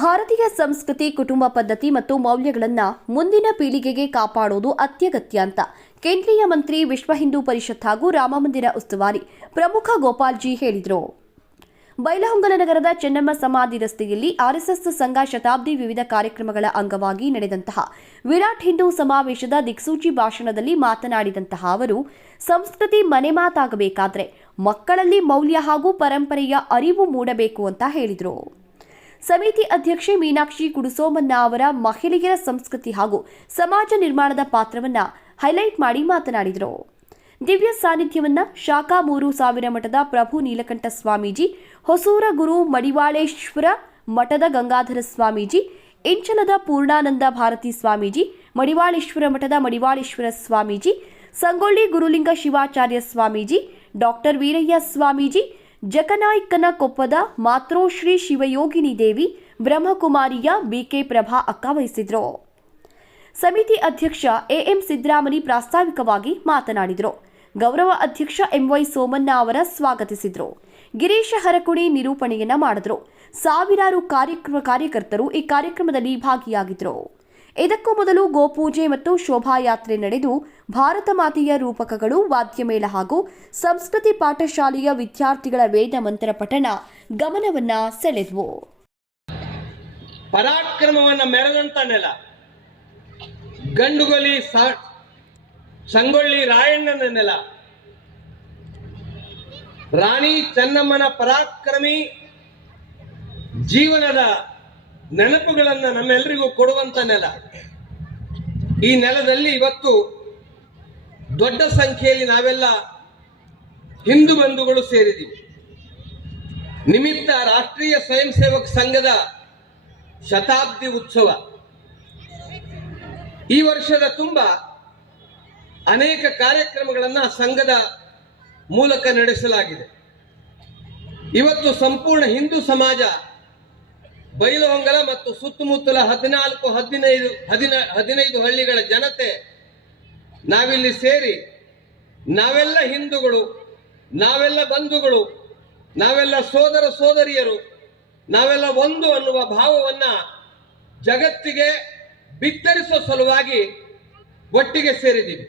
ಭಾರತೀಯ ಸಂಸ್ಕೃತಿ, ಕುಟುಂಬ ಪದ್ಧತಿ ಮತ್ತು ಮೌಲ್ಯಗಳನ್ನು ಮುಂದಿನ ಪೀಳಿಗೆಗೆ ಕಾಪಾಡುವುದು ಅತ್ಯಗತ್ಯ ಅಂತ ಕೇಂದ್ರೀಯ ಮಂತ್ರಿ, ವಿಶ್ವ ಹಿಂದೂ ಪರಿಷತ್ ಹಾಗೂ ರಾಮಮಂದಿರ ಉಸ್ತುವಾರಿ ಪ್ರಮುಖ ಗೋಪಾಲ್ಜಿ ಹೇಳಿದರು. ಬೈಲಹೊಂಗಲ ನಗರದ ಚೆನ್ನಮ್ಮ ಸಮಾಧಿ ರಸ್ತೆಯಲ್ಲಿ ಆರ್ಎಸ್ಎಸ್ ಸಂಘ ಶತಾಬ್ದಿ ವಿವಿಧ ಕಾರ್ಯಕ್ರಮಗಳ ಅಂಗವಾಗಿ ನಡೆದಂತಹ ವಿರಾಟ್ ಹಿಂದೂ ಸಮಾವೇಶದ ದಿಕ್ಸೂಚಿ ಭಾಷಣದಲ್ಲಿ ಮಾತನಾಡಿದಂತಹ ಅವರು, ಸಂಸ್ಕೃತಿ ಮನೆ ಮಾತಾಗಬೇಕಾದ್ರೆ ಮಕ್ಕಳಲ್ಲಿ ಮೌಲ್ಯ ಹಾಗೂ ಪರಂಪರೆಯ ಅರಿವು ಮೂಡಬೇಕು ಅಂತ ಹೇಳಿದರು. ಸಮಿತಿ ಅಧ್ಯಕ್ಷೆ ಮೀನಾಕ್ಷಿ ಕುಡುಸೋಮನ್ನ ಅವರ ಮಹಿಳೆಯರ ಸಂಸ್ಕೃತಿ ಹಾಗೂ ಸಮಾಜ ನಿರ್ಮಾಣದ ಪಾತ್ರವನ್ನ ಹೈಲೈಟ್ ಮಾಡಿ ಮಾತನಾಡಿದರು. ದಿವ್ಯ ಸಾನ್ನಿಧ್ಯವನ್ನ ಶಾಖಾ 3000 ಮಠದ ಪ್ರಭು ನೀಲಕಂಠ ಸ್ವಾಮೀಜಿ, ಹೊಸೂರ ಗುರು ಮಡಿವಾಳೇಶ್ವರ ಮಠದ ಗಂಗಾಧರ ಸ್ವಾಮೀಜಿ, ಇಂಚಲದ ಪೂರ್ಣಾನಂದ ಭಾರತಿ ಸ್ವಾಮೀಜಿ, ಮಡಿವಾಳೇಶ್ವರ ಮಠದ ಮಡಿವಾಳೇಶ್ವರ ಸ್ವಾಮೀಜಿ, ಸಂಗೊಳ್ಳಿ ಗುರುಲಿಂಗ ಶಿವಾಚಾರ್ಯ ಸ್ವಾಮೀಜಿ, ಡಾಕ್ಟರ್ ವೀರಯ್ಯ ಸ್ವಾಮೀಜಿ, ಜಕನಾಯ್ಕನ ಕೊಪ್ಪದ ಮಾತೃಶ್ರೀ ಶಿವಯೋಗಿನಿ ದೇವಿ, ಬ್ರಹ್ಮಕುಮಾರಿಯ ಬಿಕೆ ಪ್ರಭಾ ಅಕ್ಕ ವಹಿಸಿದ್ರು. ಸಮಿತಿ ಅಧ್ಯಕ್ಷ ಎಎಂ ಸಿದ್ದರಾಮನಿ ಪ್ರಾಸ್ತಾವಿಕವಾಗಿ ಮಾತನಾಡಿದರು. ಗೌರವ ಅಧ್ಯಕ್ಷ ಎಂವೈ ಸೋಮಣ್ಣ ಅವರ ಸ್ವಾಗತಿಸಿದರು. ಗಿರೀಶ ಹರಕುಣಿ ನಿರೂಪಣೆಯನ್ನ ಮಾಡಿದ್ರು. ಸಾವಿರಾರು ಕಾರ್ಯಕರ್ತರು ಈ ಕಾರ್ಯಕ್ರಮದಲ್ಲಿ ಭಾಗಿಯಾಗಿದ್ದರು. ಇದಕ್ಕೂ ಮೊದಲು ಗೋಪೂಜೆ ಮತ್ತು ಶೋಭಾಯಾತ್ರೆ ನಡೆದು ಭಾರತ ಮಾತೆಯ ರೂಪಕಗಳು, ವಾದ್ಯಮೇಳ ಹಾಗೂ ಸಂಸ್ಕೃತಿ ಪಾಠಶಾಲೆಯ ವಿದ್ಯಾರ್ಥಿಗಳ ವೇದ ಮಂತ್ರ ಪಠಣ ಗಮನವನ್ನ ಸೆಳೆದವು. ಪರಾಕ್ರಮವನ್ನು ಮೆರೆದಂತ ನೆಲ, ಗಂಡುಗೊಲಿ ಸಂಗೊಳ್ಳಿ ರಾಯಣ್ಣನ ನೆಲ, ರಾಣಿ ಚೆನ್ನಮ್ಮನ ಪರಾಕ್ರಮಿ ಜೀವನದ ನೆನಪುಗಳನ್ನು ನಮ್ಮೆಲ್ಲರಿಗೂ ಕೊಡುವಂತ ನೆಲ. ಈ ನೆಲದಲ್ಲಿ ಇವತ್ತು ದೊಡ್ಡ ಸಂಖ್ಯೆಯಲ್ಲಿ ನಾವೆಲ್ಲ ಹಿಂದೂ ಬಂಧುಗಳು ಸೇರಿದ್ದೀವಿ. ನಿಮಿತ್ತ ರಾಷ್ಟ್ರೀಯ ಸ್ವಯಂ ಸೇವಕ ಸಂಘದ ಶತಾಬ್ದಿ ಉತ್ಸವ. ಈ ವರ್ಷದ ತುಂಬ ಅನೇಕ ಕಾರ್ಯಕ್ರಮಗಳನ್ನು ಸಂಘದ ಮೂಲಕ ನಡೆಸಲಾಗಿದೆ. ಇವತ್ತು ಸಂಪೂರ್ಣ ಹಿಂದೂ ಸಮಾಜ ಬೈಲಹೊಂಗಲ ಮತ್ತು ಸುತ್ತಮುತ್ತಲ 15 ಹಳ್ಳಿಗಳ ಜನತೆ ನಾವಿಲ್ಲಿ ಸೇರಿ ನಾವೆಲ್ಲ ಹಿಂದೂಗಳು, ನಾವೆಲ್ಲ ಬಂಧುಗಳು, ನಾವೆಲ್ಲ ಸೋದರ ಸೋದರಿಯರು, ನಾವೆಲ್ಲ ಒಂದು ಅನ್ನುವ ಭಾವವನ್ನ ಜಗತ್ತಿಗೆ ಬಿತ್ತರಿಸುವ ಸಲುವಾಗಿ ಒಟ್ಟಿಗೆ ಸೇರಿದ್ದೀವಿ.